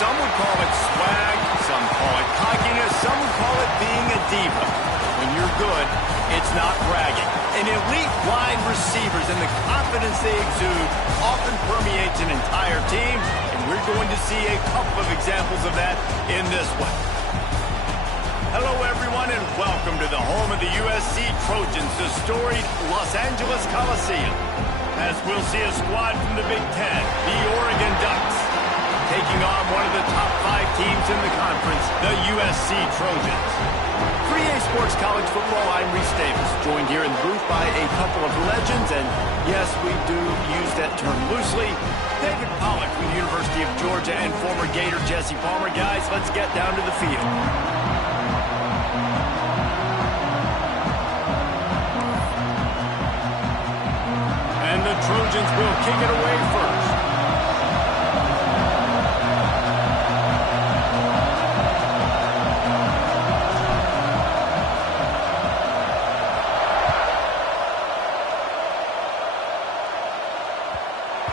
Some would call it swag, some call it cockiness, some would call it being a diva. When you're good, it's not bragging. An elite wide receivers and the confidence they exude often permeates an entire team, and we're going to see a couple of examples of that in this one. Hello, everyone, and welcome to the home of the USC Trojans, the storied Los Angeles Coliseum. As we'll see a squad from the Big Ten, the Oregon Ducks, taking on one of the top 5 teams in the conference, the USC Trojans. For EA Sports College Football, I'm Reese Davis, joined here in the booth by a couple of legends, and yes, we do use that term loosely. David Pollack from the University of Georgia and former Gator Jesse Palmer. Guys, let's get down to the field. And the Trojans will kick it away first.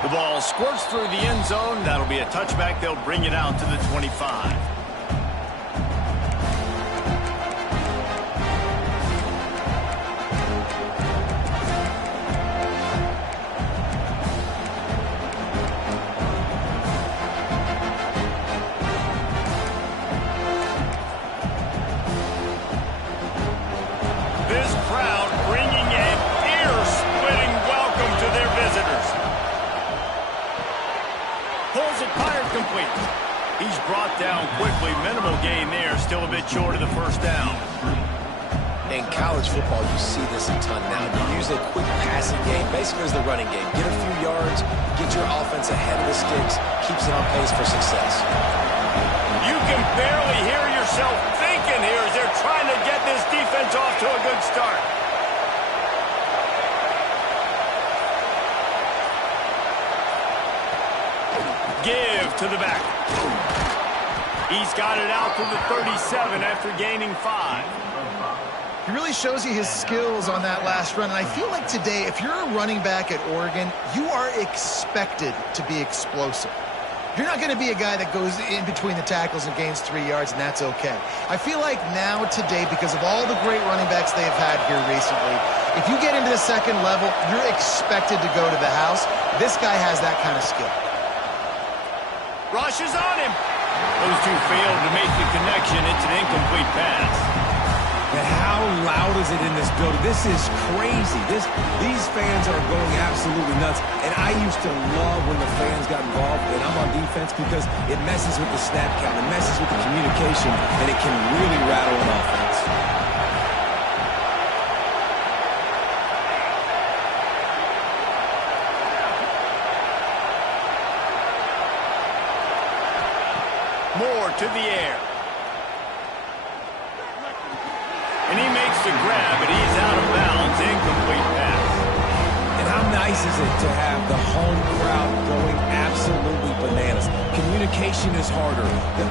The ball squirts through the end zone. That'll be a touchback. They'll bring it out to the 25. This crowd bringing an ear-splitting welcome to their visitors. Pulls it, fired complete. He's brought down quickly. Minimal gain there. Still a bit short of the first down. In college football, you see this a ton now. You use a quick passing game, basically as the running game. Get a few yards, get your offense ahead of the sticks, keeps it on pace for success. You can barely hear yourself thinking here as they're trying to get this defense off to a good start. Give to the back. He's got it out to the 37 after gaining 5. He really shows you his skills on that last run. And I feel like today, if you're a running back at Oregon, you are expected to be explosive. You're not going to be a guy that goes in between the tackles and gains 3 yards, and that's okay. I feel like now, today, because of all the great running backs they've had here recently, if you get into the second level, you're expected to go to the house. This guy has that kind of skill. Rushes on him. Those two failed to make the connection. It's an incomplete pass. And how loud is it in this building? This is crazy. These fans are going absolutely nuts. And I used to love when the fans got involved, and I'm on defense, because it messes with the snap count, it messes with the communication, and it can really rattle an offense. More to the air. And he makes the grab, but he's out of bounds. Incomplete pass. And how nice is it to have the home crowd going absolutely bananas? Communication is harder.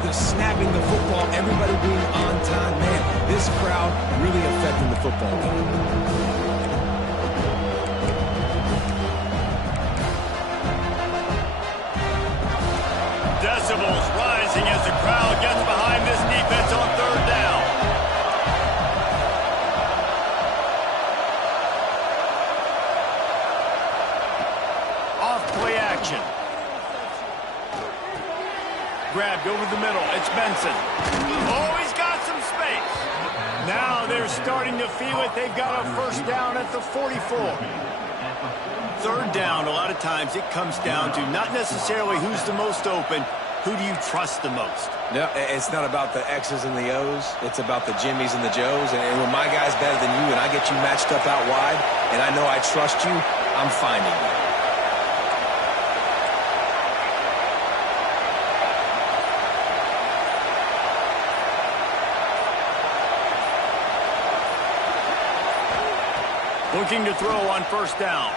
The snapping the football, everybody being on time. Man, this crowd really affecting the football game. Decibels rising as the crowd gets behind this defense on 3rd down. Off play action. Grabbed over the middle. It's Benson. Oh, he's got some space. Now they're starting to feel it. They've got a first down at the 44. 3rd down, a lot of times it comes down to not necessarily who's the most open, who do you trust the most? No, it's not about the X's and the O's. It's about the Jimmies and the Joes. And when my guy's better than you and I get you matched up out wide and I know I trust you, I'm finding you. Looking to throw on 1st down.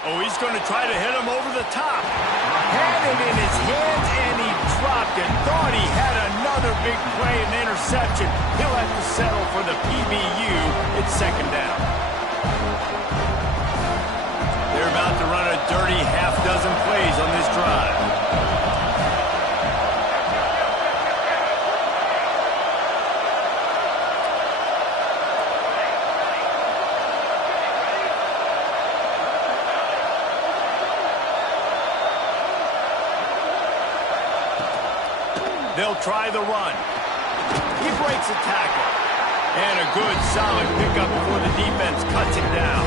Oh, he's going to try to hit him over the top. Had it in his hands, and he dropped it. Thought he had another big play, an interception. He'll have to settle for the PBU. It's 2nd down. They're about to run a dirty half-dozen plays on this drive. They'll try the run. He breaks a tackle. And a good, solid pickup before the defense cuts him down.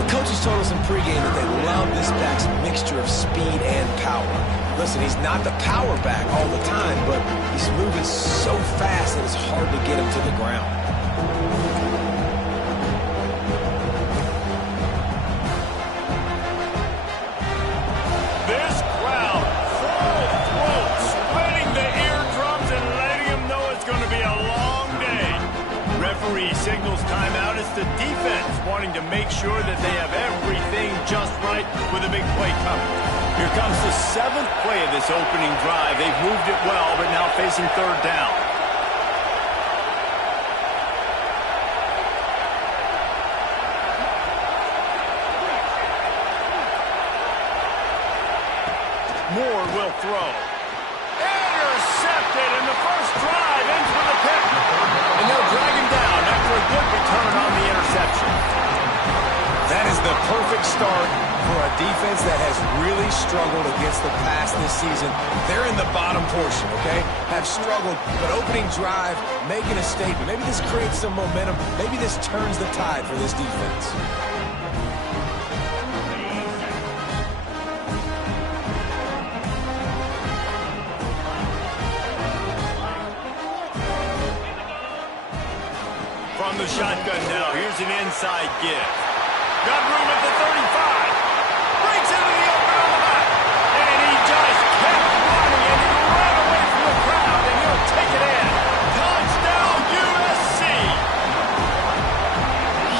The coaches told us in pregame that they love this back's mixture of speed and power. Listen, he's not the power back all the time, but he's moving so fast that it's hard to get him to the ground. This crowd, full throat, splitting the eardrums and letting them know it's going to be a long day. Referee signals timeout. It's the defense wanting to make sure that they have everything just right with a big play coming. Here comes the 7th play of this opening drive. They've moved it well, but now facing 3rd down. Moore will throw. Intercepted in the first drive into the pick. And they'll drag him down after a good return on the interception. That is the perfect start for a defense that has really struggled against the pass this season. They're in the bottom portion, okay? Have struggled, but opening drive, making a statement. Maybe this creates some momentum. Maybe this turns the tide for this defense. From the shotgun now, here's an inside give. Got room at the 35. Breaks into the open on the back. And he just kept running, and he ran away from the crowd, and he'll take it in. Touchdown, USC!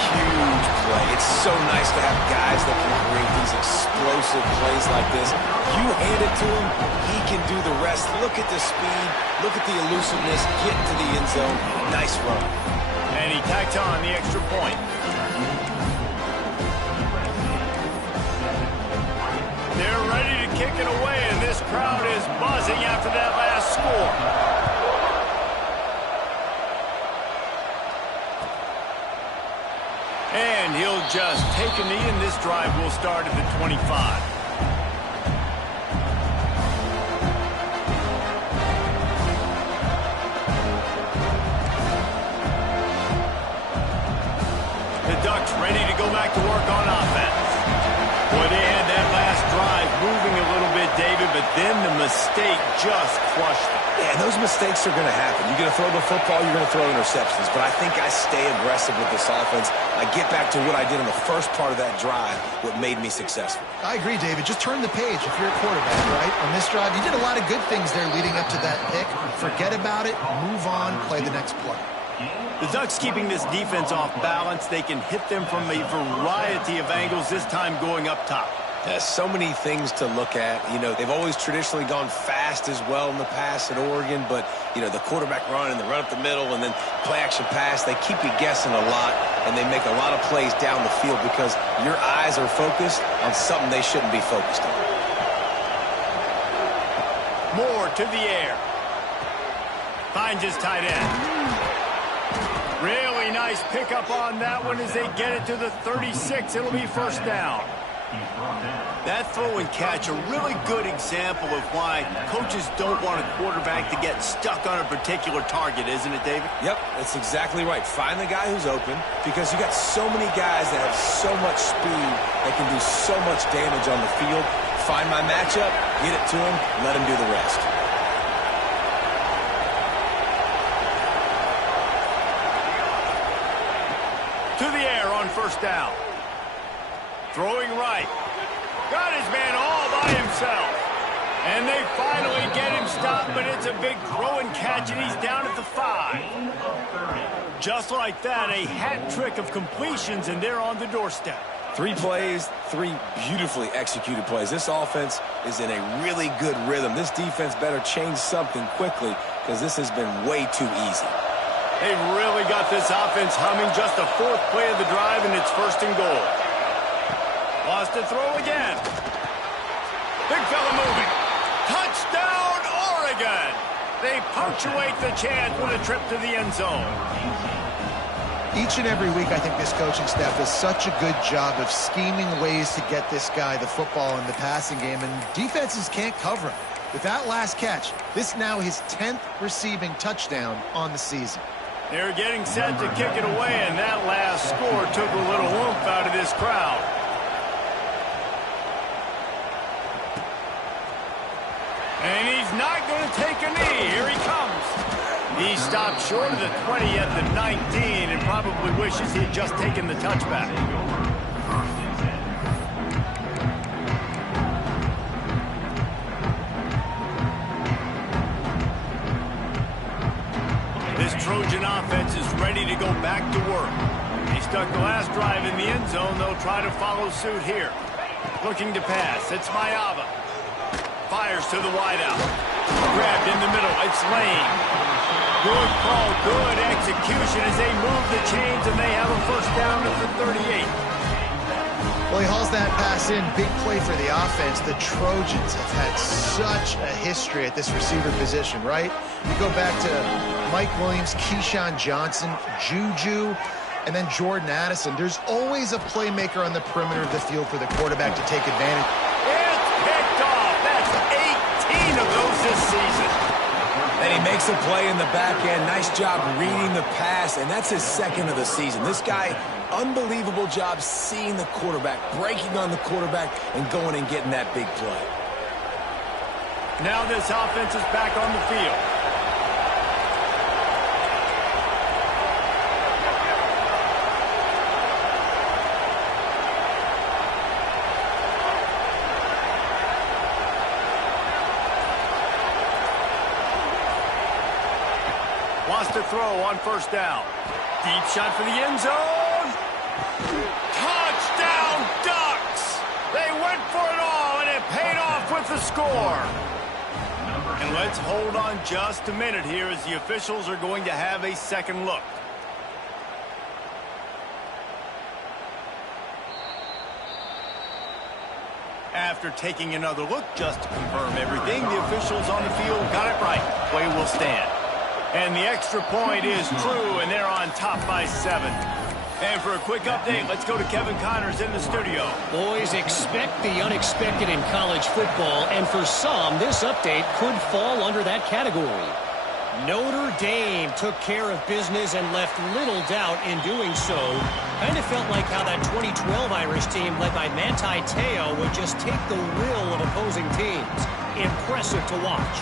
Huge play. It's so nice to have guys that can create these explosive plays like this. You hand it to him, he can do the rest. Look at the speed. Look at the elusiveness. Get into the end zone. Nice run. And he tacks on the extra point. They're ready to kick it away, and this crowd is buzzing after that last score. And he'll just take a knee, and this drive will start at the 25. Ready to go back to work on offense. Boy, they had that last drive moving a little bit, David, but then the mistake just crushed them. Yeah, those mistakes are going to happen. You're going to throw the football, you're going to throw interceptions. But I think I stay aggressive with this offense. I get back to what I did in the first part of that drive, what made me successful. I agree, David. Just turn the page if you're a quarterback, right? On this drive, you did a lot of good things there leading up to that pick. Forget about it, move on, play the next play. The Ducks keeping this defense off balance. They can hit them from a variety of angles, this time going up top. So many things to look at. You know, they've always traditionally gone fast as well in the past at Oregon, but, you know, the quarterback run and the run up the middle and then play-action pass, they keep you guessing a lot, and they make a lot of plays down the field because your eyes are focused on something they shouldn't be focused on. Moore to the air. Finds his tight end. Really nice pickup on that one as they get it to the 36. It'll be first down. That throw and catch, a really good example of why coaches don't want a quarterback to get stuck on a particular target, isn't it, David? Yep, that's exactly right. Find the guy who's open because you got so many guys that have so much speed that can do so much damage on the field. Find my matchup, get it to him, let him do the rest. To the air on first down. Throwing right. Got his man all by himself. And they finally get him stopped, but it's a big throw and catch, and he's down at the 5. Just like that, a hat trick of completions, and they're on the doorstep. 3 plays, 3 beautifully executed plays. This offense is in a really good rhythm. This defense better change something quickly because this has been way too easy. They've really got this offense humming. Just the 4th play of the drive, and it's first and goal. Lost to throw again. Big fella moving. Touchdown, Oregon! They punctuate the chance with a trip to the end zone. Each and every week, I think this coaching staff does such a good job of scheming ways to get this guy the football in the passing game, and defenses can't cover him. With that last catch, this now his 10th receiving touchdown on the season. They're getting set to kick it away, and that last score took a little oomph out of this crowd. And he's not going to take a knee. Here he comes. He stopped short of the 20 at the 19 and probably wishes he had just taken the touchback. This Trojan offense is ready to go back to work. He stuck the last drive in the end zone. They'll try to follow suit here. Looking to pass. It's Mayava. Fires to the wideout. Grabbed in the middle. It's Lane. Good call, good execution as they move the chains, and they have a first down at the 38. Well, he hauls that pass in. Big play for the offense. The Trojans have had such a history at this receiver position, right? You go back to Mike Williams, Keyshawn Johnson, Juju, and then Jordan Addison. There's always a playmaker on the perimeter of the field for the quarterback to take advantage. It's picked off. That's 18 of those this season. And he makes a play in the back end. Nice job reading the pass, and that's his second of the season. This guy, unbelievable job seeing the quarterback, breaking on the quarterback, and going and getting that big play. Now this offense is back on the field. Wants to throw on first down. Deep shot for the end zone. Touchdown, Ducks! They went for it all, and it paid off with the score. And let's hold on just a minute here as the officials are going to have a second look. After taking another look just to confirm everything, the officials on the field got it right. Play will stand. And the extra point is true, and they're on top by 7. And for a quick update, let's go to Kevin Connors in the studio. Boys, expect the unexpected in college football, and for some, this update could fall under that category. Notre Dame took care of business and left little doubt in doing so. Kind of felt like how that 2012 Irish team led by Manti Te'o would just take the will of opposing teams. Impressive to watch.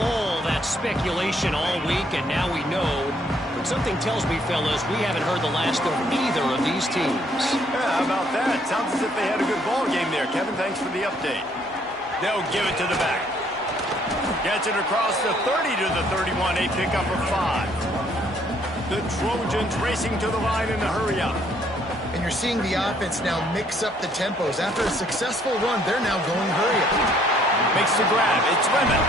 All that speculation all week, and now we know. But something tells me, fellas, we haven't heard the last of either of these teams. Yeah, how about that? Sounds as if they had a good ball game there. Kevin, thanks for the update. They'll give it to the back. Gets it across the 30 to the 31. A pickup of 5. The Trojans racing to the line in the hurry up. And you're seeing the offense now mix up the tempos. After a successful run, they're now going hurry up. Makes the grab. It's Lemon.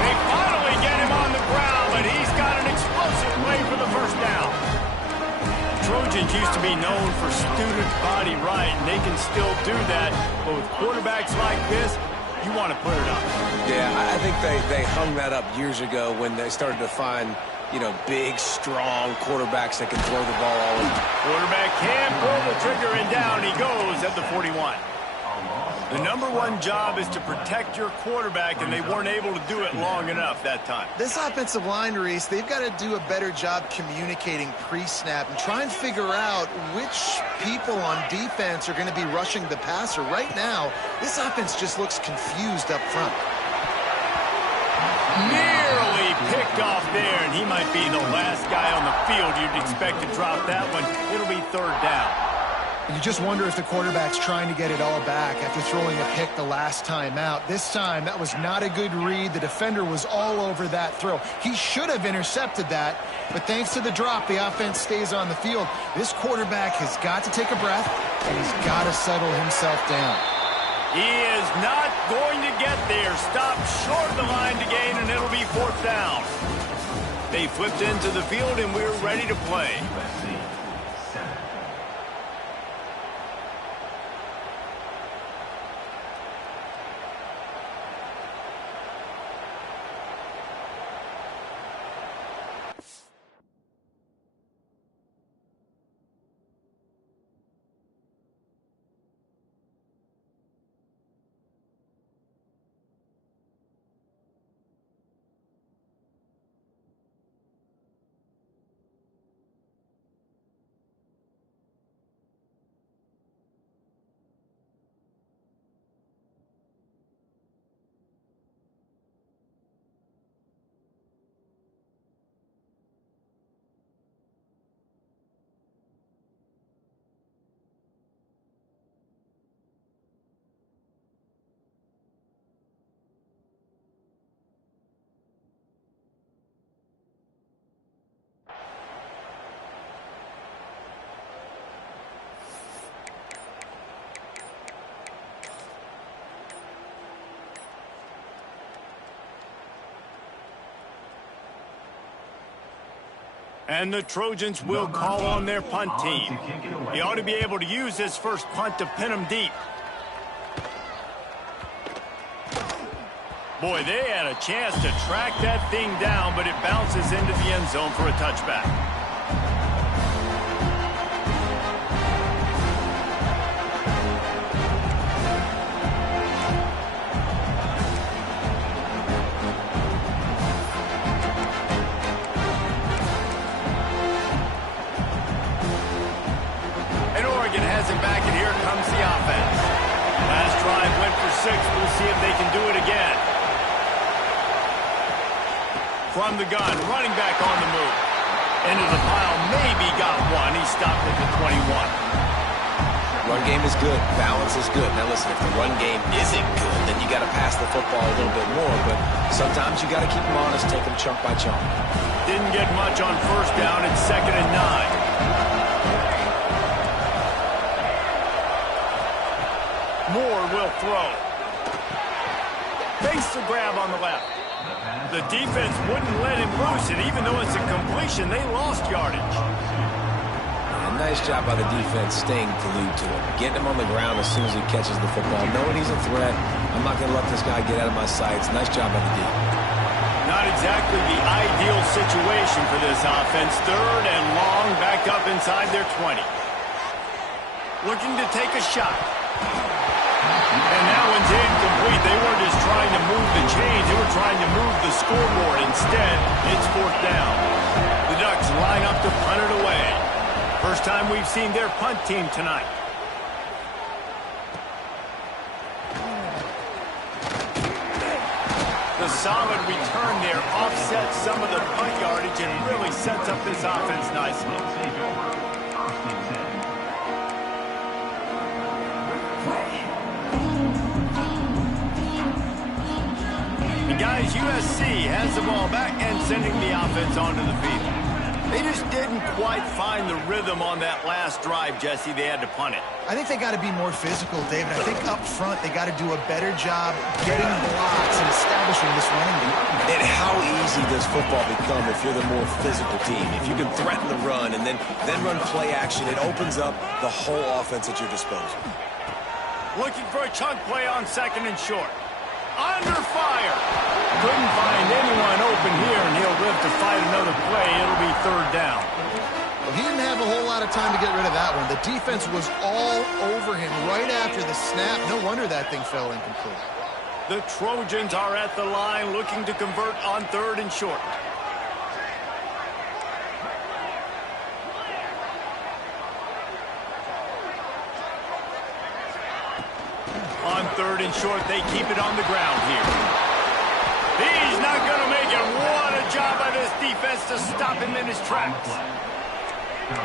They finally get him on the ground, but he's got an explosive play for the first down. Trojans used to be known for student body right, and they can still do that. But with quarterbacks like this, you want to put it up. Yeah, I think they hung that up years ago when they started to find, big, strong quarterbacks that can throw the ball all over. Quarterback can pull the trigger, and down he goes at the 41. The #1 job is to protect your quarterback, and they weren't able to do it long enough that time. This offensive line, Reese, they've got to do a better job communicating pre-snap and try and figure out which people on defense are going to be rushing the passer. Right now, this offense just looks confused up front. Nearly picked off there, and he might be the last guy on the field you'd expect to drop that one. It'll be third down. You just wonder if the quarterback's trying to get it all back after throwing a pick the last time out. This time, that was not a good read. The defender was all over that throw. He should have intercepted that, but thanks to the drop, the offense stays on the field. This quarterback has got to take a breath, and he's got to settle himself down. He is not going to get there. Stopped short of the line to gain, and it'll be fourth down. They flipped into the field, and we're ready to play. And the Trojans will call on their punt team. He ought to be able to use his first punt to pin them deep. Boy, they had a chance to track that thing down, but it bounces into the end zone for a touchback. And Oregon has it back, and here comes the offense. Last drive went for 6. We'll see if they can do it again. From the gun, running back on the move. Into the pile, maybe got one. He stopped at the 21. Run game is good. Balance is good. Now listen, if the run game isn't good, then you got to pass the football a little bit more. But sometimes you got to keep them honest, take them chunk by chunk. Didn't get much on first down. It's 2nd and 9. Moore will throw. Fakes the grab on the left. The defense wouldn't let him loose, and even though it's a completion, they lost yardage. A nice job by the defense staying glued to him. Getting him on the ground as soon as he catches the football. Knowing he's a threat, I'm not going to let this guy get out of my sights. Nice job by the D. Not exactly the ideal situation for this offense. 3rd and long, back up inside their 20. Looking to take a shot. And that one's incomplete. They weren't just trying to move the chains. They were trying to move the scoreboard. Instead, it's 4th down. The Ducks line up to punt it away. First time we've seen their punt team tonight. The solid return there offsets some of the punt yardage and really sets up this offense nicely. Guys, USC has the ball back and sending the offense onto the field. They just didn't quite find the rhythm on that last drive, Jesse. They had to punt it. I think they got to be more physical, David. I think up front they got to do a better job getting blocks and establishing this running game. And how easy does football become if you're the more physical team? If you can threaten the run and then run play action, it opens up the whole offense at your disposal. Looking for a chunk play on 2nd and short. Under fire. Couldn't find anyone open here, and he'll live to fight another play. It'll be 3rd down. Well, he didn't have a whole lot of time to get rid of that one. The defense was all over him right after the snap. No wonder that thing fell incomplete. The Trojans are at the line looking to convert on 3rd and short. On 3rd and short, they keep it on the ground here. He's not going to make it. What a job by this defense to stop him in his tracks.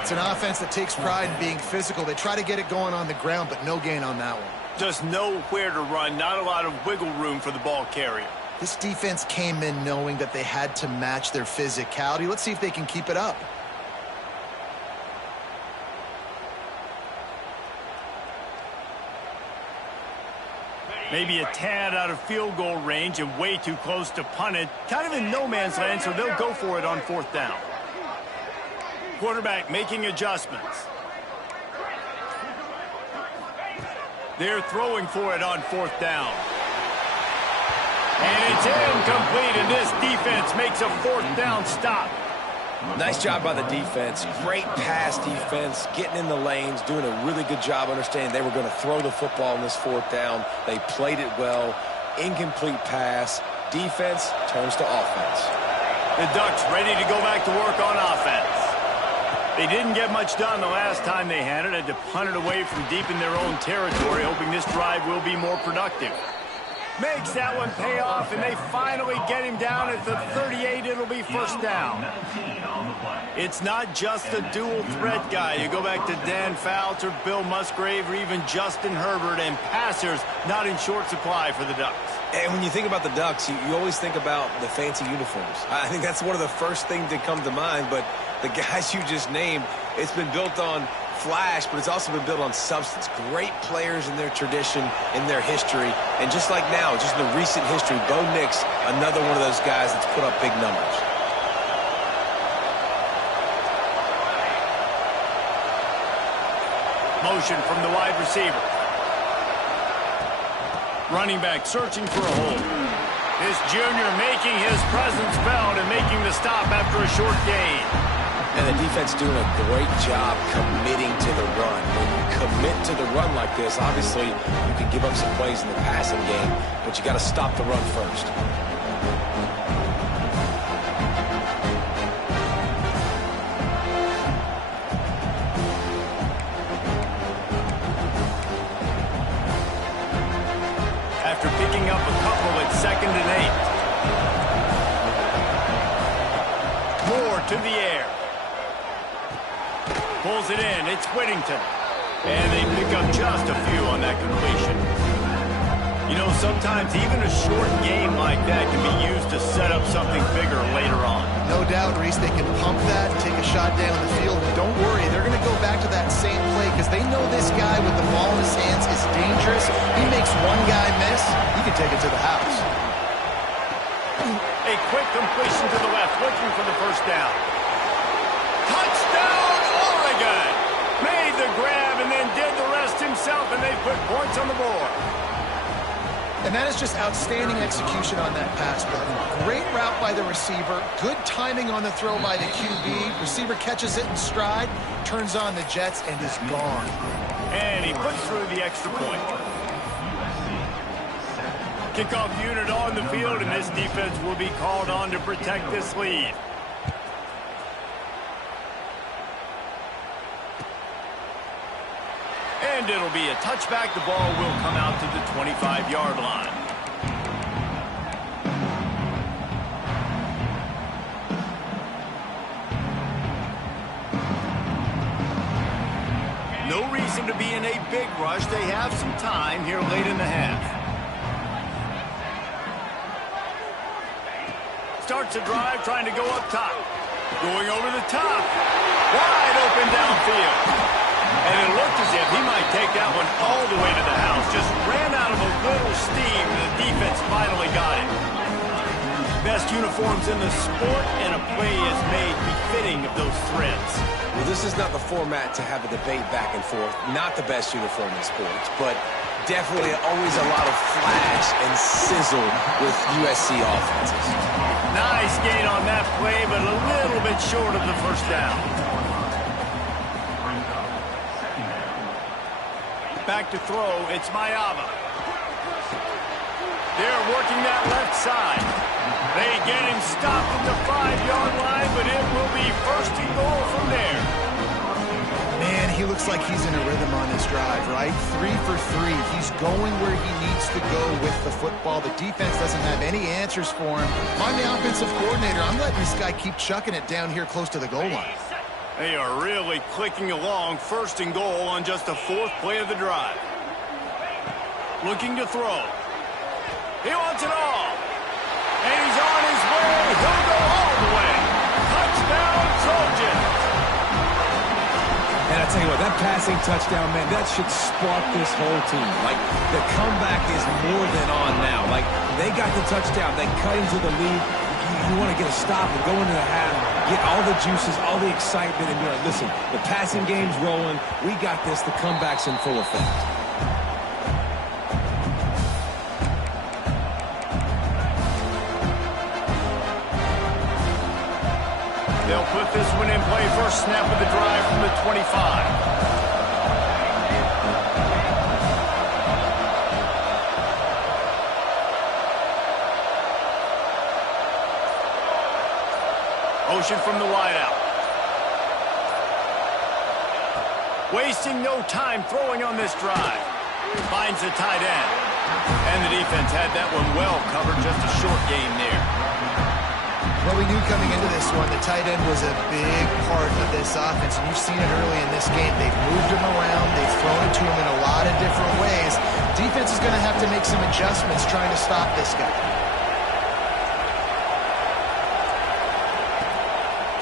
It's an offense that takes pride in being physical. They try to get it going on the ground, but no gain on that one. Just nowhere to run. Not a lot of wiggle room for the ball carrier. This defense came in knowing that they had to match their physicality. Let's see if they can keep it up. Maybe a tad out of field goal range and way too close to punt it. Kind of in no man's land, so they'll go for it on 4th down. Quarterback making adjustments. They're throwing for it on 4th down. And it's incomplete, and this defense makes a 4th down stop. Nice job by the defense. Great pass defense, getting in the lanes, doing a really good job understanding they were going to throw the football on this 4th down. They played it well. Incomplete pass. Defense turns to offense. The Ducks ready to go back to work on offense. They didn't get much done the last time they had it. Had to punt it away from deep in their own territory, hoping this drive will be more productive. Makes that one pay off, and they finally get him down at the 38. It'll be 1st down. It's not just a dual threat guy. You go back to Dan Fouts or Bill Musgrave or even Justin Herbert, and passers not in short supply for the Ducks. And when you think about the Ducks, you always think about the fancy uniforms. I think that's one of the first things that come to mind, but the guys you just named, it's been built on flash, but it's also been built on substance. Great players in their tradition, in their history, and just like now, just in the recent history, Bo Nix, another one of those guys that's put up big numbers. Motion from the wide receiver. Running back searching for a hole. This junior making his presence felt and making the stop after a short gain. And the defense doing a great job committing to the run. When you commit to the run like this, obviously you can give up some plays in the passing game, but you got to stop the run first. After picking up a couple at 2nd and 8. Moore to the air. Pulls it in. It's Whittington. And they pick up just a few on that completion. You know, sometimes even a short game like that can be used to set up something bigger later on. No doubt, Reese, they can pump that and take a shot down the field. And don't worry, they're going to go back to that same play because they know this guy with the ball in his hands is dangerous. He makes one guy miss, he can take it to the house. A quick completion to the left, looking for the first down. Touchdown, Oregon! Made the grab and then did the rest himself, and they put points on the board. And that is just outstanding execution on that pass play. Great route by the receiver, good timing on the throw by the QB. Receiver catches it in stride, turns on the jets, and is gone. And he puts through the extra point. Kickoff unit on the field, and this defense will be called on to protect this lead. And it'll be a touchback. The ball will come out to the 25-yard line. No reason to be in a big rush. They have some time here late in the half. Starts a drive, trying to go up top. Going over the top. Wide open downfield. And it looked as if he might take that one all the way to the house. Just ran out of a little steam, and the defense finally got it. Best uniforms in the sport, and a play is made befitting of those threads. Well, this is not the format to have a debate back and forth. Not the best uniform in sports, but definitely always a lot of flash and sizzle with USC offenses. Nice gain on that play, but a little bit short of the first down. Back to throw, it's Mayava. They're working that left side. They get him stopped at the 5-yard line, but it will be 1st and goal from there. Man, he looks like he's in a rhythm on this drive, right? 3 for 3. He's going where he needs to go with the football. The defense doesn't have any answers for him. I'm the offensive coordinator. I'm letting this guy keep chucking it down here close to the goal line. They are really clicking along. 1st and goal on just the 4th play of the drive. Looking to throw. He wants it all. And he's on his way. He'll go all the way. Touchdown, Trojans. And I tell you what, that passing touchdown, man, that should spark this whole team. Like, the comeback is more than on now. Like, they got the touchdown. They cut into the lead. You want to get a stop and go into the half, get all the juices, all the excitement, and be like, listen, the passing game's rolling. We got this. The comeback's in full effect. They'll put this one in play. First snap of the drive from the 25. Motion from the wideout. Wasting no time throwing on this drive. Finds the tight end. And the defense had that one well covered. Just a short gain there. Well, we knew coming into this one, the tight end was a big part of this offense, and you've seen it early in this game. They've moved him around. They've thrown it to him in a lot of different ways. Defense is going to have to make some adjustments trying to stop this guy.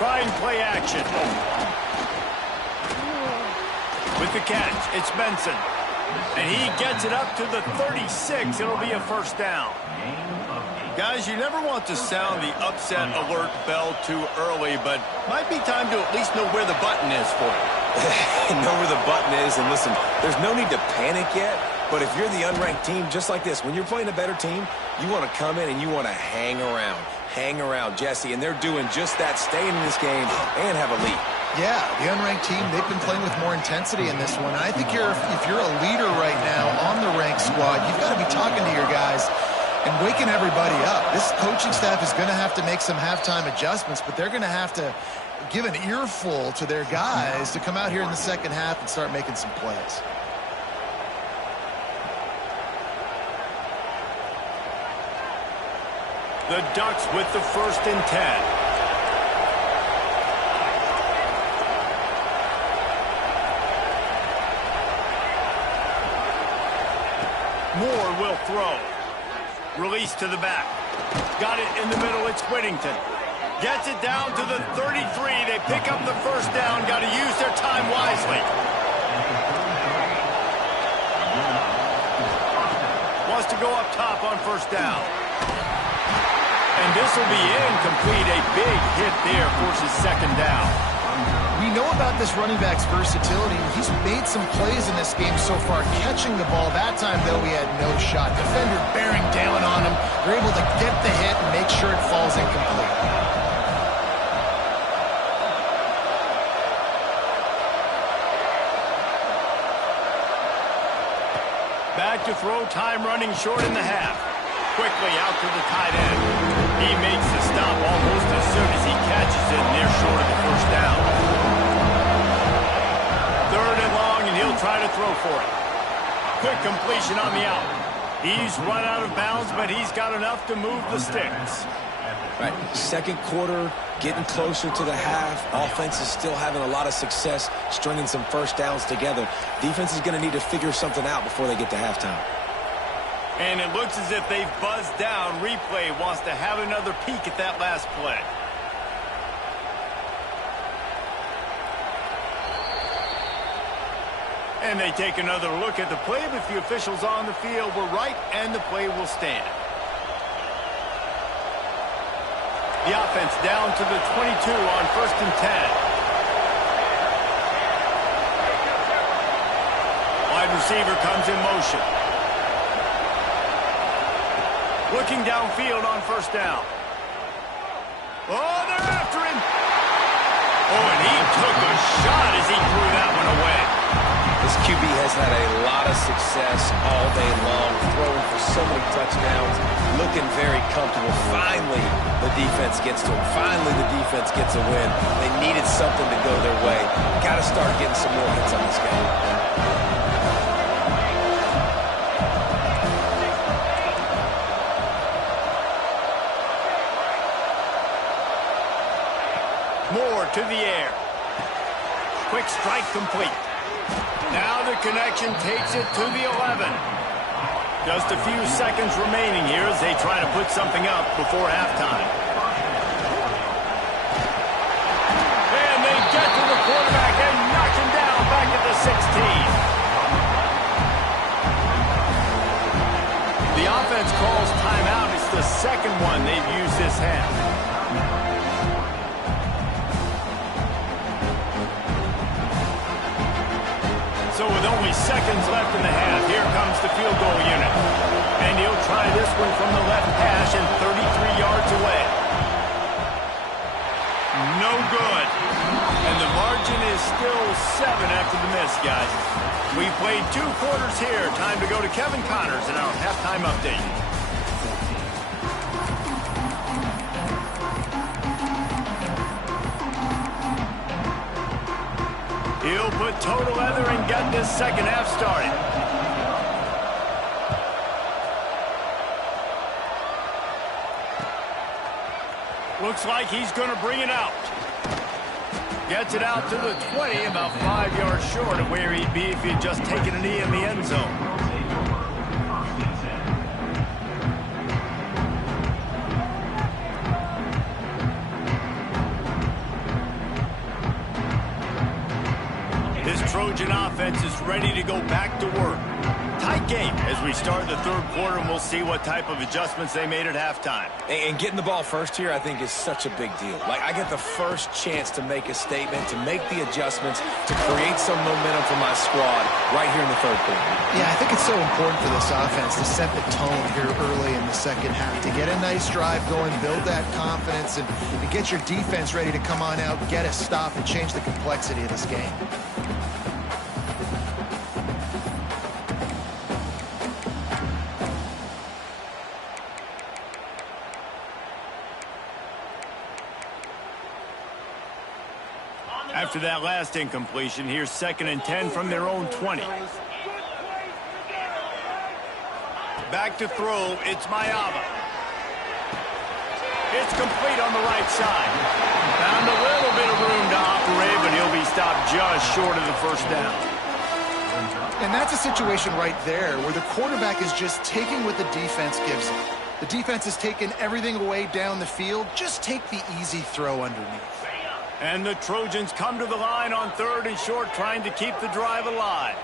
Trying play action. With the catch, it's Benson. And he gets it up to the 36. It'll be a first down. Guys, you never want to sound the upset alert bell too early, but might be time to at least know where the button is for it. And know where the button is. And listen, there's no need to panic yet. But if you're the unranked team, just like this, when you're playing a better team, you want to come in and you want to hang around. Hang around, Jesse. And they're doing just that, staying in this game and have a lead. Yeah, the unranked team, they've been playing with more intensity in this one. And I think if you're a leader right now on the ranked squad, you've got to be talking to your guys and waking everybody up. This coaching staff is going to have to make some halftime adjustments, but they're going to have to give an earful to their guys to come out here in the second half and start making some plays. The Ducks with the 1st and 10. Moore will throw. Release to the back. Got it in the middle. It's Whittington. Gets it down to the 33. They pick up the 1st down. Got to use their time wisely. Wants to go up top on 1st down. And this will be incomplete. A big hit there forces 2nd down. We know about this running back's versatility. He's made some plays in this game so far, catching the ball. That time, though, he had no shot. Defender bearing down on him. They're able to get the hit and make sure it falls incomplete. Back to throw, time running short in the half. Quickly out to the tight end. He makes the stop almost as soon as he catches it, and they're short of the 1st down. 3rd and long, and he'll try to throw for it. Quick completion on the out. He's run out of bounds, but he's got enough to move the sticks. Right, 2nd quarter, getting closer to the half. Offense is still having a lot of success stringing some 1st downs together. Defense is going to need to figure something out before they get to halftime. And it looks as if they've buzzed down. Replay wants to have another peek at that last play. And they take another look at the play, but the officials on the field were right, and the play will stand. The offense down to the 22 on 1st and 10. Wide receiver comes in motion. Looking downfield on 1st down. Oh, they're after him. Oh, and he took a shot as he threw that one away. This QB has had a lot of success all day long, throwing for so many touchdowns, looking very comfortable. Finally, the defense gets to him. Finally, the defense gets a win. They needed something to go their way. Got to start getting some more hits on this game. Moore to the air. Quick strike complete. Now the connection takes it to the 11. Just a few seconds remaining here as they try to put something up before halftime. And they get to the quarterback and knock him down back at the 16. The offense calls timeout. It's the 2nd one they've used this half. So with only seconds left in the half, here comes the field goal unit. And he'll try this one from the left hash and 33 yards away. No good. And the margin is still 7 after the miss, guys. We've played 2 quarters here. Time to go to Kevin Connors in our halftime update. He'll put toe to leather and get this second half started. Looks like he's going to bring it out. Gets it out to the 20, about 5 yards short of where he'd be if he'd just taken a knee in the end zone. This Trojan offense is ready to go back to work. tight game as we start the third quarter, and we'll see what type of adjustments they made at halftime. And getting the ball first here, I think, is such a big deal. Like, I get the first chance to make a statement, to make the adjustments, to create some momentum for my squad right here in the third quarter. Yeah, I think it's so important for this offense to set the tone here early in the second half, to get a nice drive going, build that confidence, and to get your defense ready to come on out, get a stop, and change the complexity of this game. After that last incompletion, here's 2nd and 10 from their own 20. Back to throw, it's Mayava. It's complete on the right side. Found a little bit of room to operate, but he'll be stopped just short of the first down. And that's a situation right there where the quarterback is just taking what the defense gives him. The defense is taking everything away down the field. Just take the easy throw underneath. And the Trojans come to the line on 3rd and short, trying to keep the drive alive.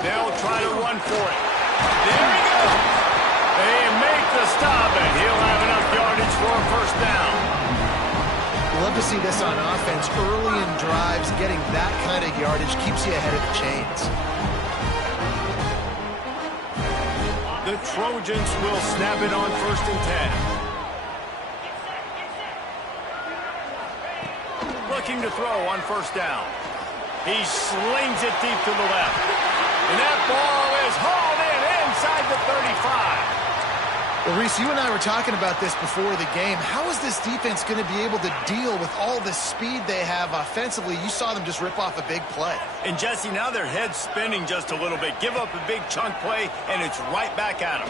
They'll try to run for it. There he goes. They make the stop, and he'll have enough yardage for a first down. Love to see this on offense. Early in drives, getting that kind of yardage keeps you ahead of the chains. The Trojans will snap it on 1st and 10. Looking to throw on 1st down. He slings it deep to the left. And that ball is hauled in inside the 35. Well, Reese, you and I were talking about this before the game. How is this defense going to be able to deal with all the speed they have offensively? You saw them just rip off a big play. And, Jesse, now their head's spinning just a little bit. Give up a big chunk play, and it's right back at them.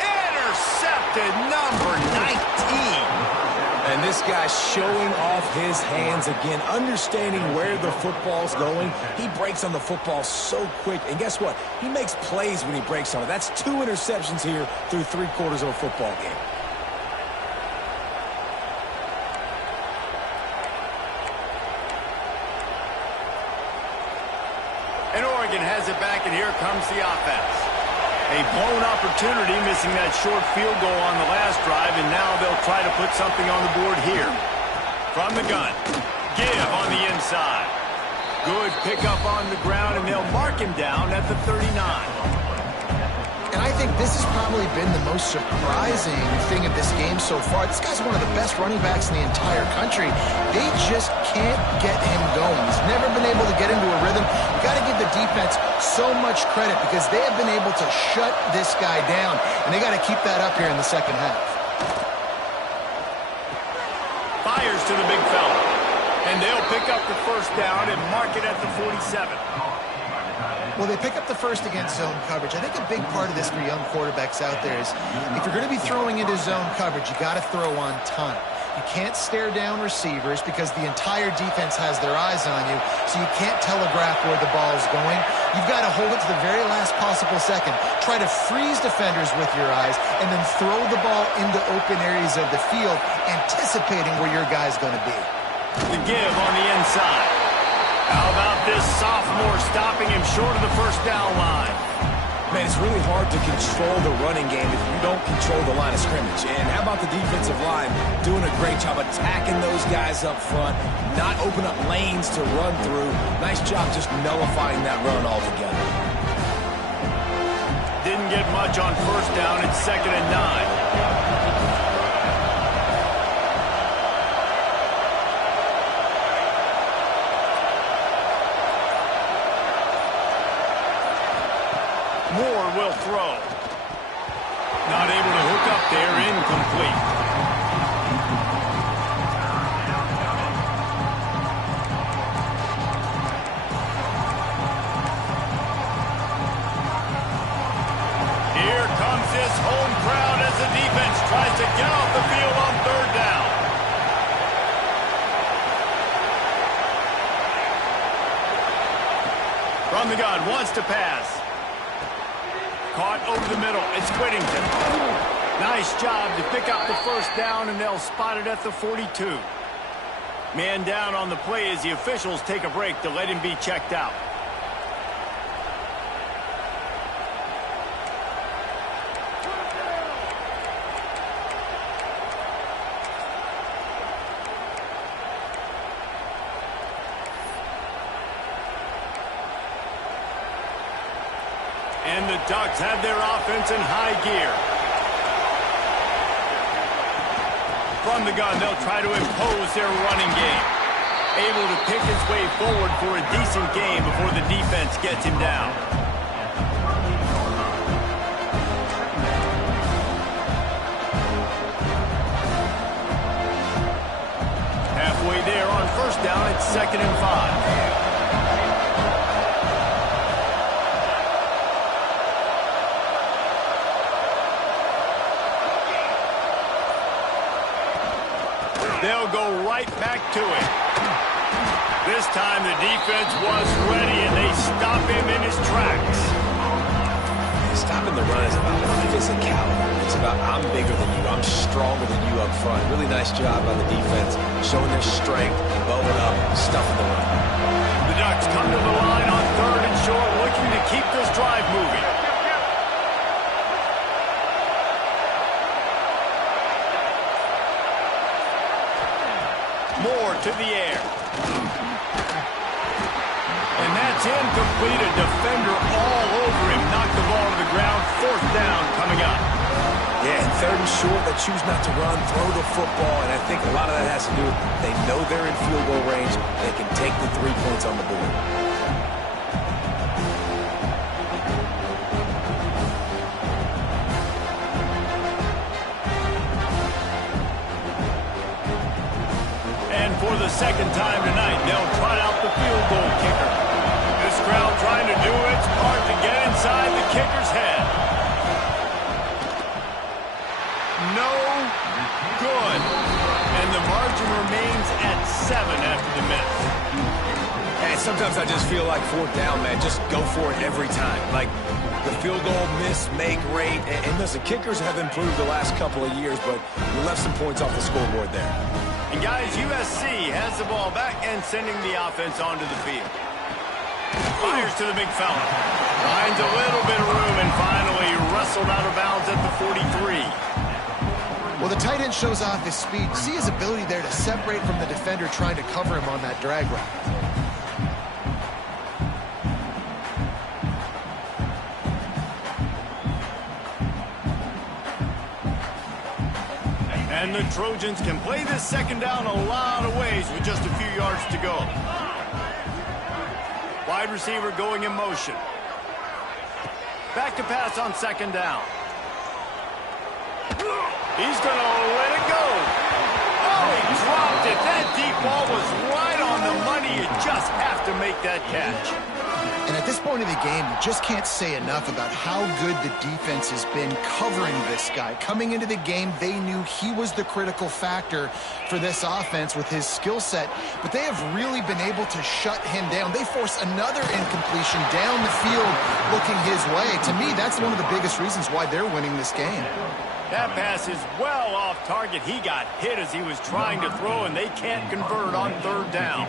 Intercepted, number 19. And this guy's showing off his hands again, understanding where the football's going. He breaks on the football so quick. And guess what? He makes plays when he breaks on it. That's 2 interceptions here through 3 quarters of a football game. And Oregon has it back, and here comes the offense. A blown opportunity, missing that short field goal on the last drive, and now they'll try to put something on the board here. From the gun, give on the inside. Good pickup on the ground, and they'll mark him down at the 39. And I think this has probably been the most surprising thing of this game so far. This guy's one of the best running backs in the entire country. They just can't get him going. He's never been able to get into a rhythm. You got to give the defense so much credit because they have been able to shut this guy down, and they got to keep that up here in the second half. Fires to the big fella, and they'll pick up the first down and mark it at the 47. Well, they pick up the first against zone coverage. I think a big part of this for young quarterbacks out there is if you're going to be throwing into zone coverage, you got to throw on time. You can't stare down receivers because the entire defense has their eyes on you, so you can't telegraph where the ball is going. You've got to hold it to the very last possible second. Try to freeze defenders with your eyes and then throw the ball into open areas of the field, anticipating where your guy's going to be. The give on the inside. How about this sophomore stopping him short of the first down line? Man, it's really hard to control the running game if you don't control the line of scrimmage. And how about the defensive line doing a great job attacking those guys up front, not open up lanes to run through. Nice job just nullifying that run altogether. Didn't get much on first down. It's 2nd and 9. Moore will throw. Not able to hook up there, incomplete. Here comes this home crowd as the defense tries to get off the field on 3rd down. From the gun, wants to pass. caught over the middle. It's Whittington. Nice job to pick up the first down, and they'll spot it at the 42. Man down on the play as the officials take a break to let him be checked out. And the Ducks have their offense in high gear. From the gun, they'll try to impose their running game. Able to pick his way forward for a decent game before the defense gets him down. Halfway there on first down, it's 2nd and 5. They'll go right back to it. This time the defense was ready, and they stop him in his tracks. Stopping the run is about physicality. It's about I'm bigger than you, I'm stronger than you up front. Really nice job by the defense, showing their strength, bowing up, stuffing the run. The Ducks come to the line on 3rd and short, looking to keep this drive moving. Moore to the air. And that's incomplete. A defender all over him. Knocked the ball to the ground. 4th down coming up. Yeah, and 3rd and short, they choose not to run, throw the football, and I think a lot of that has to do with they know they're in field goal range. They can take the 3 points on the board. For the 2nd time tonight, they'll trot out the field goal kicker. This crowd trying to do its part to get inside the kicker's head. No good. And the margin remains at 7 after the miss. And sometimes I just feel like 4th down, man, just go for it every time. Like the field goal miss, make rate. And listen, kickers have improved the last couple of years, but you left some points off the scoreboard there. And guys, USC has the ball back and sending the offense onto the field. Fires to the big fella. Finds a little bit of room and finally wrestled out of bounds at the 43. Well, the tight end shows off his speed. See his ability there to separate from the defender trying to cover him on that drag route. And the Trojans can play this 2nd down a lot of ways with just a few yards to go. Wide receiver going in motion. Back to pass on 2nd down. He's going to let it go. Oh, he dropped it. That deep ball was right on the money. You just have to make that catch. And at this point of the game, you just can't say enough about how good the defense has been covering this guy. Coming into the game, they knew he was the critical factor for this offense with his skill set, but they have really been able to shut him down. They force another incompletion down the field looking his way. To me, that's one of the biggest reasons why they're winning this game. That pass is well off target. He got hit as he was trying to throw, and they can't convert on 3rd down.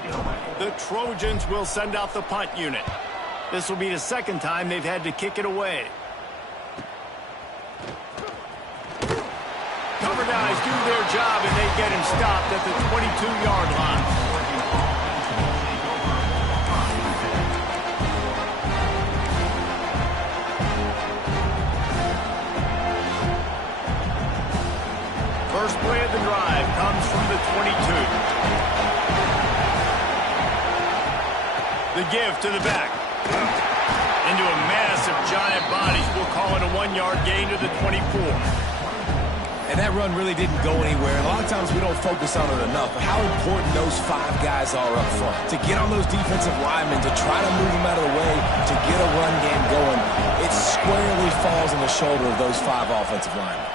The Trojans will send out the punt unit. This will be the 2nd time they've had to kick it away. Cover guys do their job, and they get him stopped at the 22-yard line. First play of the drive comes from the 22. The give to the back. Into a mass of giant bodies. We'll call it a 1-yard gain to the 24. And that run really didn't go anywhere. A lot of times we don't focus on it enough, but how important those 5 guys are up front. To get on those defensive linemen, to try to move them out of the way, to get a run game going, it squarely falls on the shoulder of those 5 offensive linemen.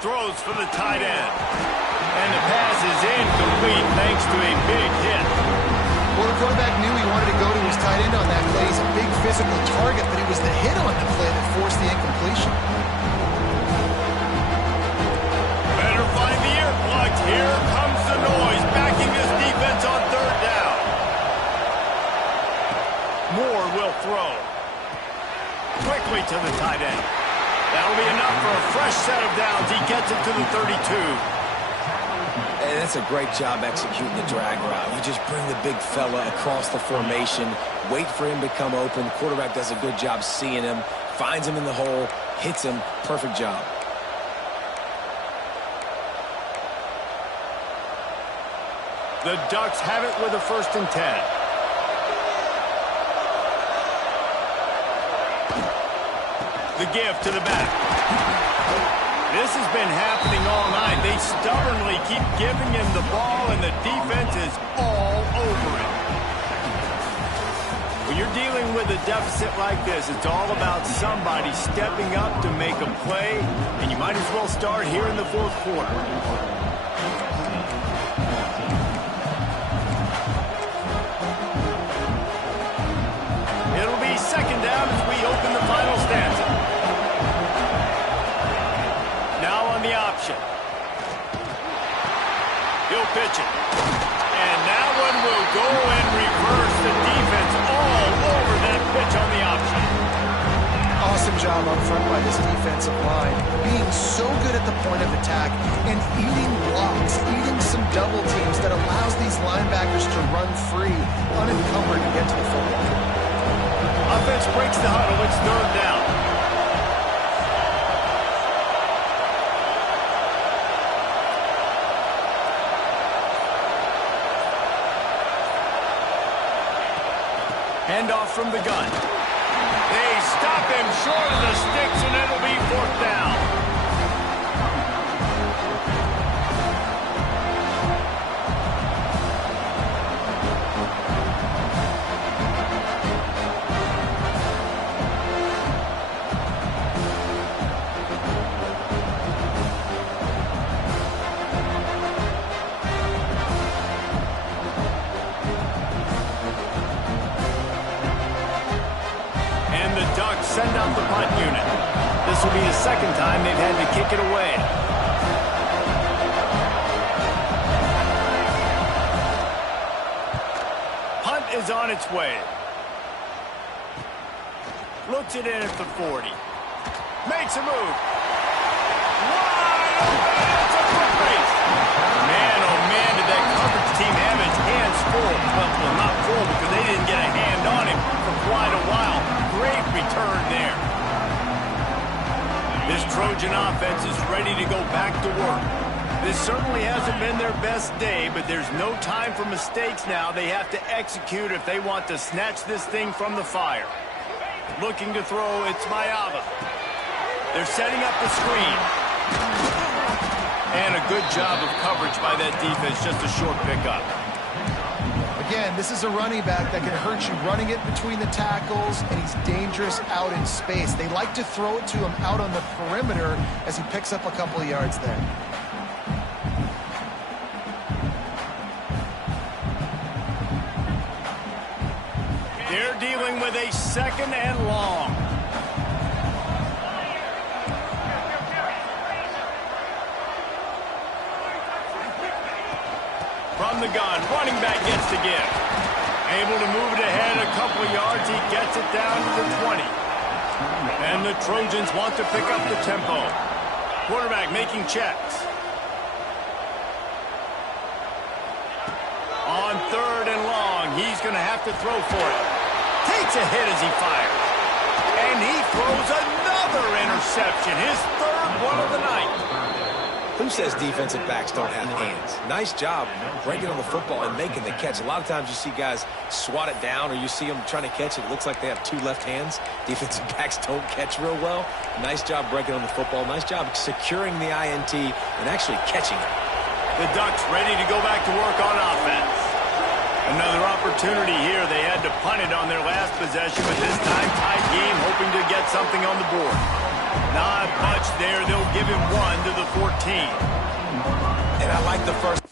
Throws for the tight end. And the pass is incomplete thanks to a big hit. Well, the quarterback knew he wanted to go to his tight end on that play. He's a big physical target, but it was the hit on the play that forced the incompletion. Better find the earplugs. Here comes the noise, backing this defense on third down. Moore will throw. Quickly to the tight end. That'll be enough for a fresh set of downs. He gets it to the 32. And that's a great job executing the drag route. You just bring the big fella across the formation, wait for him to come open. The quarterback does a good job seeing him, finds him in the hole, hits him. Perfect job. The Ducks have it with a 1st and 10. The give to the back. This has been happening all night. They stubbornly keep giving him the ball, and the defense is all over it. When you're dealing with a deficit like this, it's all about somebody stepping up to make a play, and you might as well start here in the 4th quarter. It'll be 2nd down as we open the final stanza. The option. He'll pitch it. And that one will go and reverse the defense all over that pitch on the option. Awesome job up front by this defensive line. Being so good at the point of attack and eating blocks, eating some double teams that allows these linebackers to run free, unencumbered and get to the football. Offense breaks the huddle. It's 3rd down. Handoff from the gun. They stop him short of the sticks, and it'll be 4th down. Send out the punt unit. This will be the 2nd time they've had to kick it away. Punt is on its way. Looks it in at the 40. Makes a move. Wide open. It's a foot race. Man, oh man, did that coverage team have its hands full. Well, not full because they didn't get a hand on him for quite a while. Great return there. This Trojan offense is ready to go back to work. This certainly hasn't been their best day, but there's no time for mistakes now. They have to execute if they want to snatch this thing from the fire. Looking to throw, it's Mayava. They're setting up the screen. And a good job of coverage by that defense, just a short pickup. Again, this is a running back that can hurt you running it between the tackles, and he's dangerous out in space. They like to throw it to him out on the perimeter as he picks up a couple of yards there. They're dealing with a 2nd and long. From the gun, running back gets the give. Able to move it ahead a couple of yards. He gets it down to the 20. And the Trojans want to pick up the tempo. Quarterback making checks. On 3rd and long, he's going to have to throw for it. Takes a hit as he fires. And he throws another interception, his 3rd one of the night. Who says defensive backs don't have hands? Nice job breaking on the football and making the catch. A lot of times you see guys swat it down, or you see them trying to catch it. It looks like they have 2 left hands. Defensive backs don't catch real well. Nice job breaking on the football. Nice job securing the INT and actually catching it. The Ducks ready to go back to work on offense. Another opportunity here. They had to punt it on their last possession, but this time tight game, hoping to get something on the board. Not much there. They'll give him 1 to the 14. And I like the first.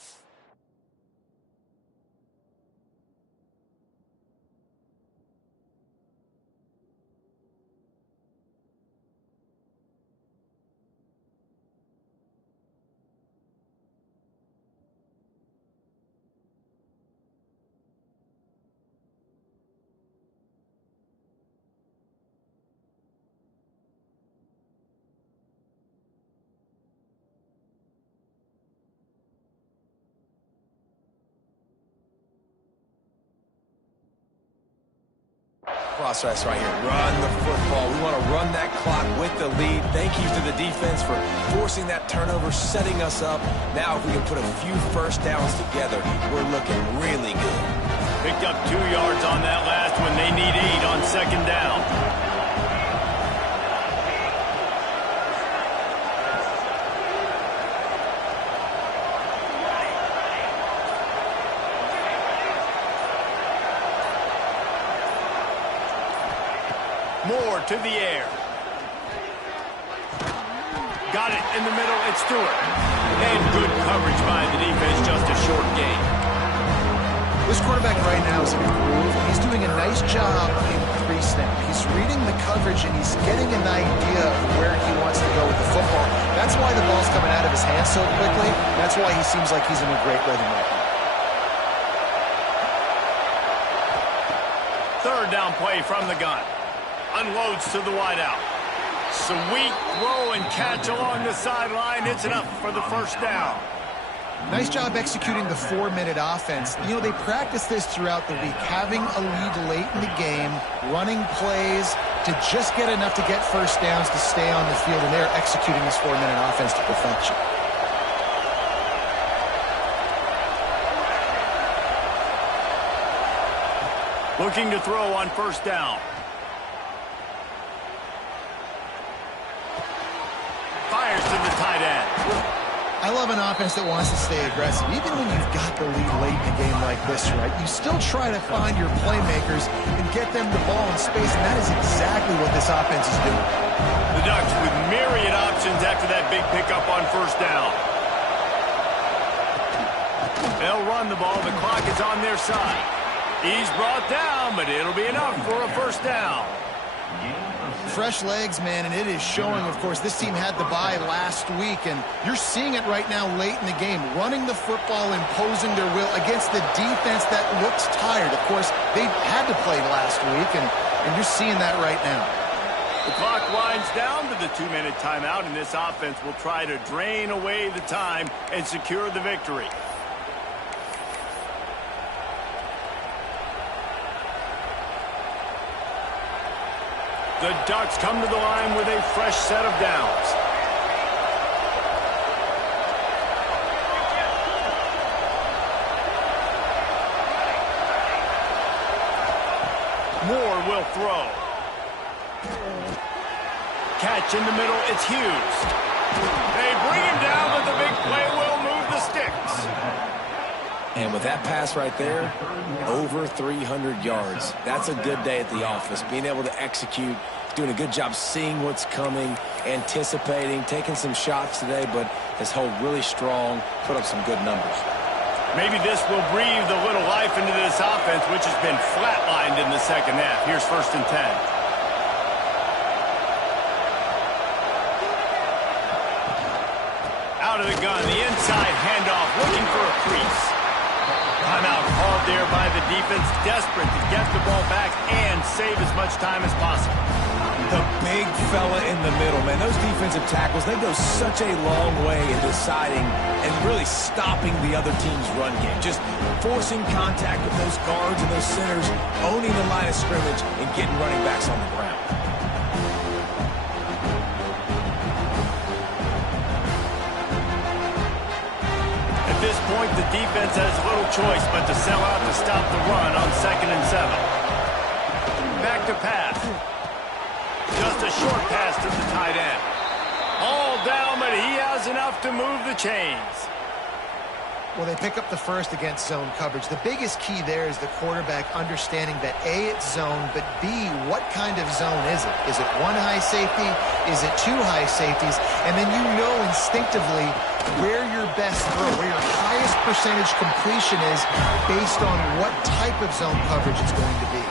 process right here. Run the football. We want to run that clock with the lead. Thank you to the defense for forcing that turnover, setting us up. Now if we can put a few first downs together, we're looking really good. Picked up 2 yards on that last one. They need 8 on second down. Moore to the air. Got it in the middle. It's Stewart. And good coverage by the defense. Just a short gain. This quarterback right now is in a groove. He's doing a nice job in pre-snap. He's reading the coverage, and he's getting an idea of where he wants to go with the football. That's why the ball's coming out of his hands so quickly. That's why he seems like he's in a great rhythm right now. Third down play from the gun. Unloads to the wideout. Sweet throw and catch along the sideline. It's enough for the first down. Nice job executing the 4-minute offense. You know, they practice this throughout the week, having a lead late in the game, running plays to just get enough to get first downs to stay on the field, and they're executing this 4-minute offense to perfection. Looking to throw on first down. Fires to the tight end. I love an offense that wants to stay aggressive. Even when you've got the lead late in a game like this, right, you still try to find your playmakers and get them the ball in space, and that is exactly what this offense is doing. The Ducks with myriad options after that big pickup on first down. They'll run the ball. The clock is on their side. He's brought down, but it'll be enough for a first down. Fresh legs, man, and it is showing. Of course, this team had the bye last week, and you're seeing it right now late in the game, running the football, imposing their will against the defense that looks tired. Of course, they had to play last week, and you're seeing that right now. The clock winds down to the 2-minute timeout, and this offense will try to drain away the time and secure the victory. The Ducks come to the line with a fresh set of downs. Moore will throw. Catch in the middle, it's Hughes. They bring him down, but the big play will move the sticks. And with that pass right there, over 300 yards. That's a good day at the office. Being able to execute, doing a good job seeing what's coming, anticipating, taking some shots today, but has held really strong, put up some good numbers. Maybe this will breathe a little life into this offense, which has been flatlined in the second half. Here's 1st and 10. Out of the gun, the inside handoff, looking for a crease. Timeout called there by the defense, desperate to get the ball back and save as much time as possible. The big fella in the middle, man. Those defensive tackles, they go such a long way in deciding and really stopping the other team's run game. Just forcing contact with those guards and those centers, owning the line of scrimmage, and getting running backs on the ground. At this point, the defense has little choice but to sell out to stop the run on 2nd and 7. Back to pass. Just a short pass to the tight end. All down, but he has enough to move the chains. Well, they pick up the first against zone coverage. The biggest key there is the quarterback understanding that A, it's zone, but B, what kind of zone is it? Is it one high safety? Is it two high safeties? And then you know instinctively where your best throw, where your highest percentage completion is based on what type of zone coverage it's going to be.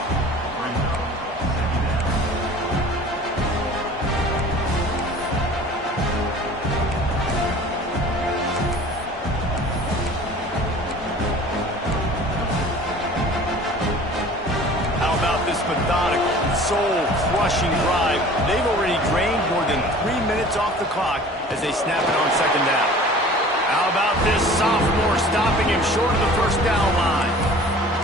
Soul-crushing drive. They've already drained more than 3 minutes off the clock as they snap it on 2nd down. How about this sophomore stopping him short of the first down line?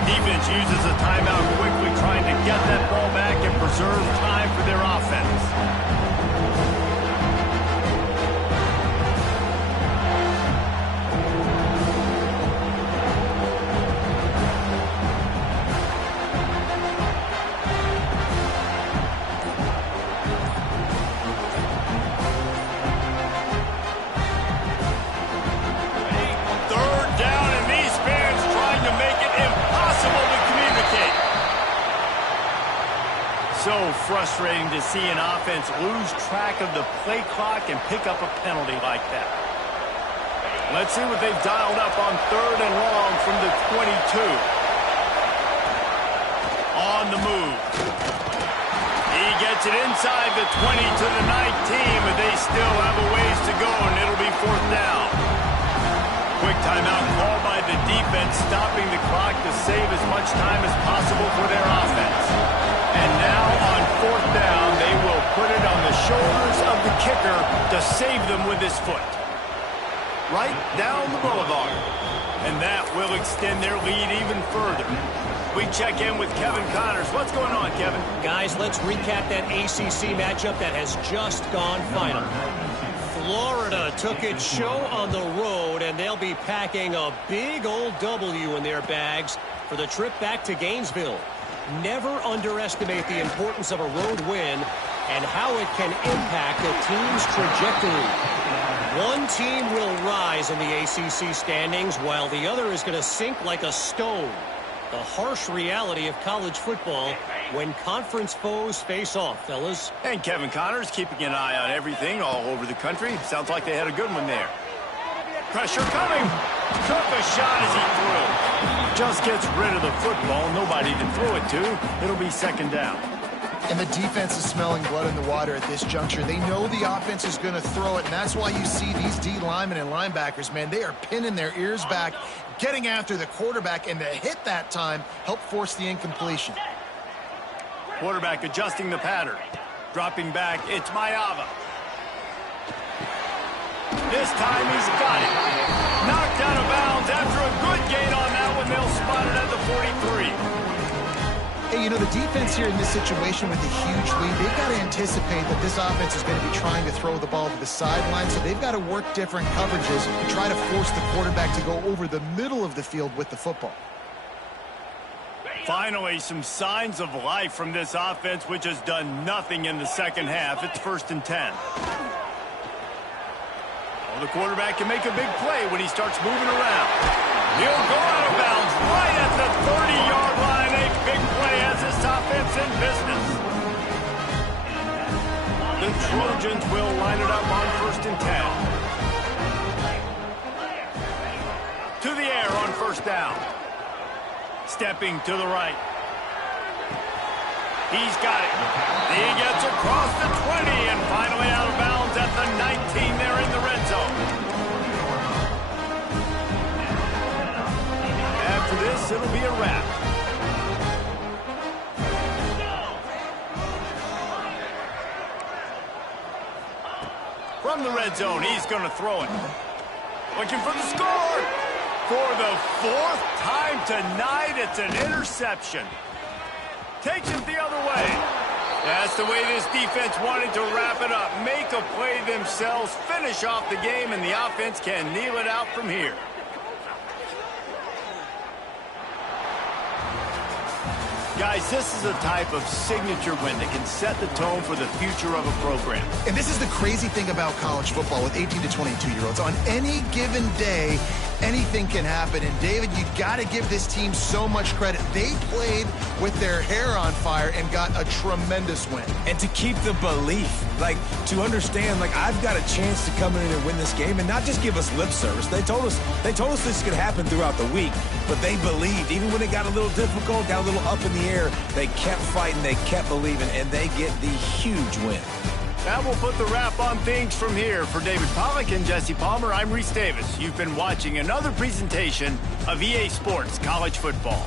Defense uses a timeout quickly, trying to get that ball back and preserve time for their offense. So frustrating to see an offense lose track of the play clock and pick up a penalty like that. Let's see what they've dialed up on 3rd and long from the 22. On the move. He gets it inside the 20 to the 19, but they still have a ways to go, and it'll be 4th down. Quick timeout called by the defense, stopping the clock to save as much time as possible for their offense. And now on 4th down, they will put it on the shoulders of the kicker to save them with his foot. Right down the boulevard. And that will extend their lead even further. We check in with Kevin Connors. What's going on, Kevin? Guys, let's recap that ACC matchup that has just gone final. Florida took its show on the road, and they'll be packing a big old W in their bags for the trip back to Gainesville. Never underestimate the importance of a road win and how it can impact a team's trajectory. One team will rise in the ACC standings while the other is going to sink like a stone. The harsh reality of college football when conference foes face off, fellas. And Kevin Connors keeping an eye on everything all over the country. Sounds like they had a good one there. Pressure coming. Took a shot as he threw. Just gets rid of the football. Nobody to throw it to. It'll be 2nd down. And the defense is smelling blood in the water at this juncture. They know the offense is going to throw it, and that's why you see these D linemen and linebackers, man, they are pinning their ears back, getting after the quarterback, and the hit that time helped force the incompletion. Quarterback adjusting the pattern. Dropping back, it's Mayava. This time he's got it. Knocked out of bounds after a good gain on that one. They'll spot it at the 43. Hey, you know, the defense here in this situation with a huge lead, they've got to anticipate that this offense is going to be trying to throw the ball to the sideline, so they've got to work different coverages and try to force the quarterback to go over the middle of the field with the football. Finally, some signs of life from this offense, which has done nothing in the second half. It's 1st and 10. Well, the quarterback can make a big play when he starts moving around. He'll go out of bounds right at the 30-yard line. A big play has this offense in business. The Trojans will line it up on 1st and 10. To the air on 1st down. Stepping to the right. He's got it. He gets across the 20 and finally out of bounds at the 19 there in the red zone. After this, it'll be a wrap. From the red zone, he's going to throw it. Looking for the score. For the 4th time tonight, it's an interception. Takes it the other way. That's the way this defense wanted to wrap it up. Make a play themselves, finish off the game, and the offense can kneel it out from here. Guys, this is a type of signature win that can set the tone for the future of a program. And this is the crazy thing about college football with 18 to 22-year-olds. On any given day, anything can happen. And, David, you got to give this team so much credit. They played with their hair on fire and got a tremendous win. And to keep the belief, like, to understand, like, I've got a chance to come in and win this game and not just give us lip service. They told us this could happen throughout the week, but they believed. Even when it got a little difficult, got a little up in the air, they kept fighting, they kept believing, and they get the huge win. That will put the wrap on things from here. For David Pollack and Jesse Palmer, I'm Reese Davis. You've been watching another presentation of EA Sports College Football.